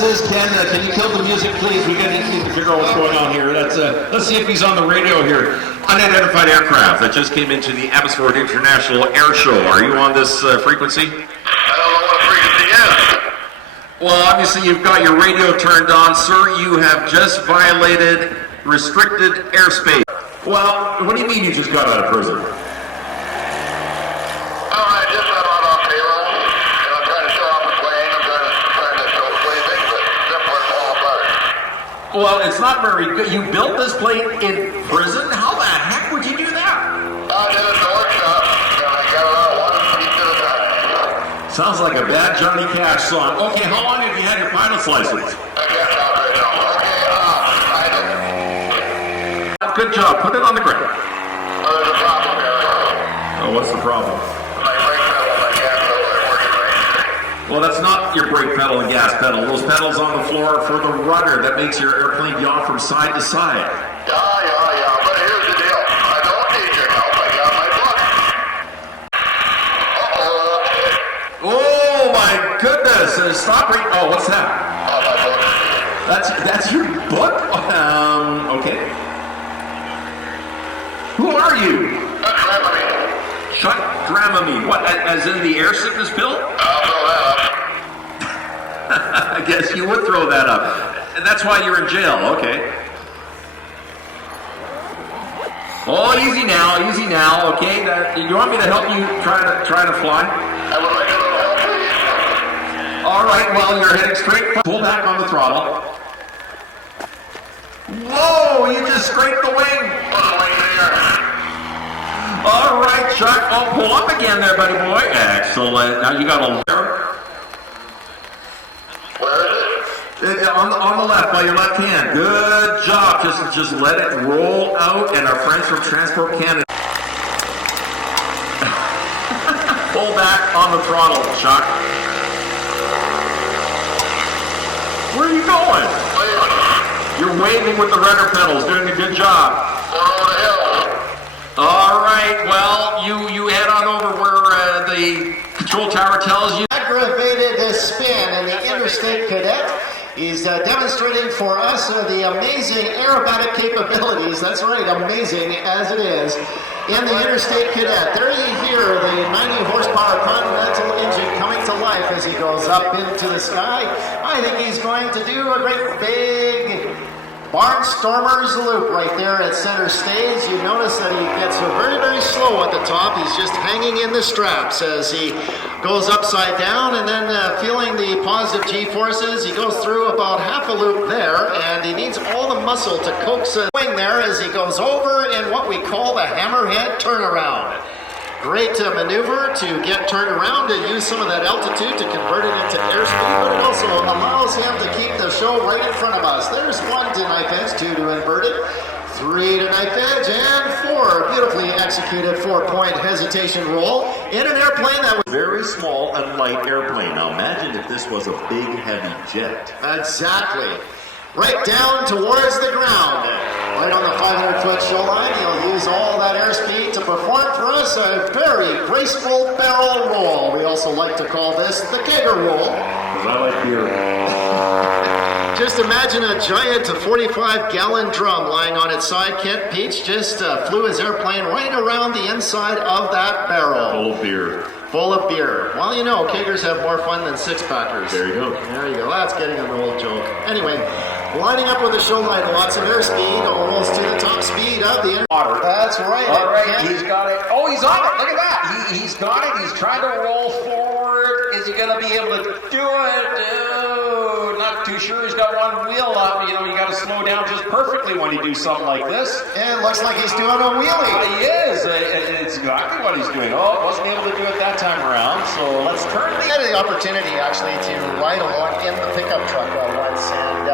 this is Ken. Can you kill the music, please? We need to figure out what's going on here. Let's see if he's on the radio here. Unidentified aircraft that just came into the Abbotsford International Airshow. Are you on this frequency? I don't know what frequency is. Well, obviously you've got your radio turned on, sir. You have just violated restricted airspace. Well, what do you mean you just got out of prison? Oh, I just got on payroll, and I'm trying to show off the plane. I'm trying to show the plane things, but that part's all apart. Well, it's not very good. You built this plane in prison? How the heck would you do that? I did it in the workshop, and I got it out one piece at a time. Sounds like a bad Johnny Cash song. Okay, how long have you had your pilot's license? I can't talk right now. Okay, I didn't. Good job. Put it on the ground. Oh, there's a problem here. Oh, what's the problem? My brake pedal and my gas pedal are working right. Well, that's not your brake pedal and gas pedal. Those pedals on the floor are for the rudder that makes your airplane yaw from side to side. Yeah. But here's the deal. I don't need your help. I got my book. Oh my goodness! Stop right. Oh, what's that? Oh, my book. That's your book? Okay. Who are you? Dramamine. Shut Dramamine. What, as in the air sickness pill? I'll throw that up. I guess you would throw that up. That's why you're in jail, okay. Oh, easy now, okay? You want me to help you try to fly? I would like a little help, please. All right, well, you're heading straight. Pull back on the throttle. Whoa, you just scraped the wing. Put the wing there. All right, Chuck. Oh, pull up again there, buddy boy. Excellent. Now you got a... Where is it? On the left, by your left hand. Good job. Just let it roll out, and our friends from Transport Canada. Pull back on the throttle, Chuck. Where are you going? You're waving with the rudder pedals, doing a good job. All right, well, you head on over where the control tower tells you. Aggravated spin in the Interstate Cadet. He's demonstrating for us the amazing aerobatic capabilities, that's right, amazing as it is, in the Interstate Cadet. There you hear the 90 horsepower Continental engine coming to life as he goes up into the sky. I think he's going to do a great big Barnstormer's loop right there at center stage. You notice that he gets very, very slow at the top. He's just hanging in the straps as he goes upside down, and then feeling the positive G-forces, he goes through about half a loop there, and he needs all the muscle to coax a wing there as he goes over in what we call the hammerhead turnaround. Great maneuver to get turned around and use some of that altitude to convert it into airspeed, but it also allows him to keep the show right in front of us. There's 1 to knife edge, 2 to invert it, 3 to knife edge, and 4. Beautifully executed 4-point hesitation roll in an airplane that was Very small and light airplane. Now imagine if this was a big, heavy jet. exactly right down towards the ground. Right on the 500-foot shoreline, he'll use all that airspeed to perform for us a very graceful barrel roll. We also like to call this the kegger roll. Because I like beer. Just imagine a giant 45-gallon drum lying on its side. Kent Pietsch just flew his airplane right around the inside of that barrel. Full of beer. Full of beer. Well, you know, keggers have more fun than six-packers. There you go. There you go. That's getting an old joke. Anyway, lining up with the show line, lots of airspeed, almost to the top speed of the Water. That's right. All right, he's got it. Oh, he's on it. Look at that. He's got it. He's trying to roll forward. Is he going to be able to do it? Not too sure. He's got one wheel up. You know, you got to slow down just perfectly when you do something like this. And it looks like he's doing a wheelie. He is. It's exactly what he's doing. Oh, wasn't able to do it that time around. So let's turn I had the opportunity actually to ride along in the pickup truck once, and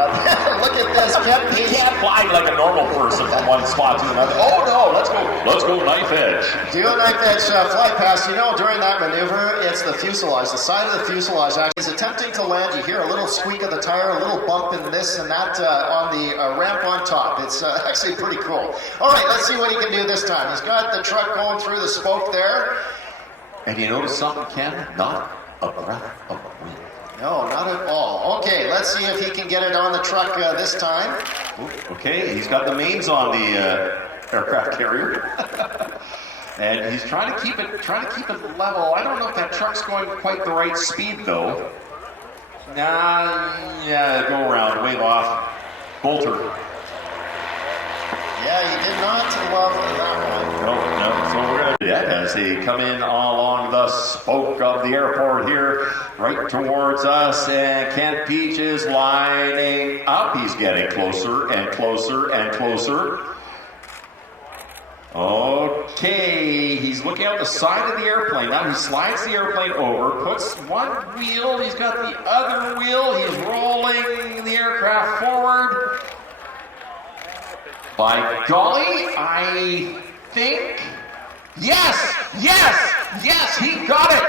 look at this. He can't fly like a normal person from one spot to another. Oh no, let's go knife edge. Do a knife edge fly past. You know, during that maneuver, it's the fuselage. The side of the fuselage actually is attempting to land. You hear a little squeak of the tire, a little bump in this and that on the ramp on top. It's actually pretty cool. All right, let's see what he can do this time. He's got the truck going through the spoke there. And you notice something, Ken? Not a breath of wind. No, not at all. Okay, let's see if he can get it on the truck this time. Okay, he's got the mains on the aircraft carrier. And he's trying to keep it level. I don't know if that truck's going quite the right speed though. Yeah, go around, wave off. Bolter. Yeah, he did not love that one. No. So we're going to do that as they come in along the spoke of the airport here, right towards us. And Kent Pietsch is lining up. He's getting closer and closer and closer. Okay, he's looking out the side of the airplane. Now he slides the airplane over, puts one wheel, he's got the other wheel, he's rolling the aircraft forward. By golly, I think, yes, he got it.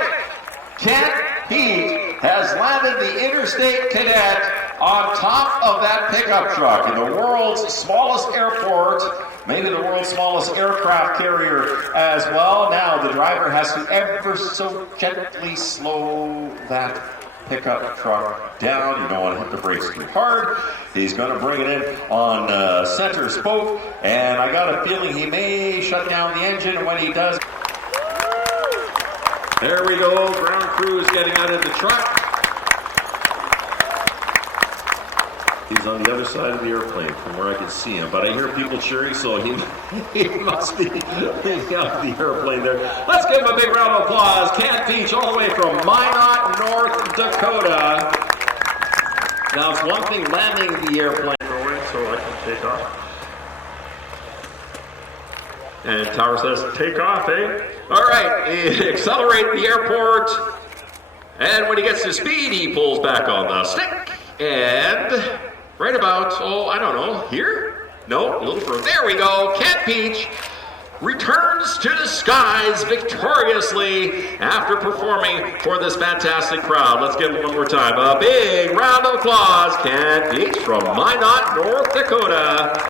Kent Pietsch has landed the Interstate Cadet on top of that pickup truck in the world's smallest airport, maybe the world's smallest aircraft carrier as well. Now the driver has to ever so gently slow that pickup truck down. You don't want to hit the brakes too hard. He's going to bring it in on center spoke, and I got a feeling he may shut down the engine, and when he does, there we go. Ground crew is getting out of the truck. He's on the other side of the airplane from where I can see him, but I hear people cheering, so he must be out the airplane there. Let's give him a big round of applause. Kent Pietsch all the way from Minot, North Dakota. Now, it's one thing landing the airplane, so I can take off. And Tower says, take off, eh? All right, accelerate the airport. And when he gets to speed, he pulls back on the stick. And right about, I don't know, here? No, a little further. There we go. Kent Pietsch returns to the skies victoriously after performing for this fantastic crowd. Let's give him one more time. A big round of applause. Kent Pietsch from Minot, North Dakota.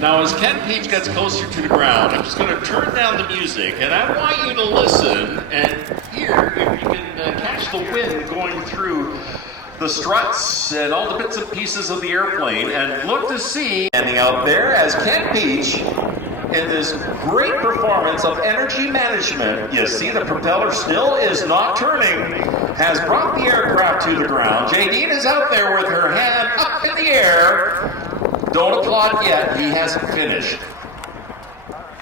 Now, as Kent Pietsch gets closer to the ground, I'm just going to turn down the music, and I want you to listen and hear if you can catch the wind going through the struts and all the bits and pieces of the airplane, and look to see standing out there as Kent Pietsch, in this great performance of energy management. You see the propeller still is not turning, has brought the aircraft to the ground. Jadine is out there with her hand up in the air. Don't applaud yet, he hasn't finished.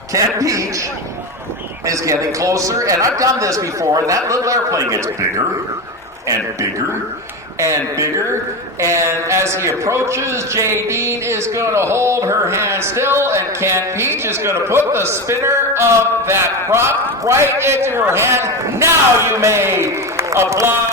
Kent Pietsch is getting closer, and I've done this before, and that little airplane gets bigger and bigger and bigger, and as he approaches, Jadine is going to hold her hand still, and Kent Pietsch is going to put the spinner of that prop right into her hand. Now you may applaud.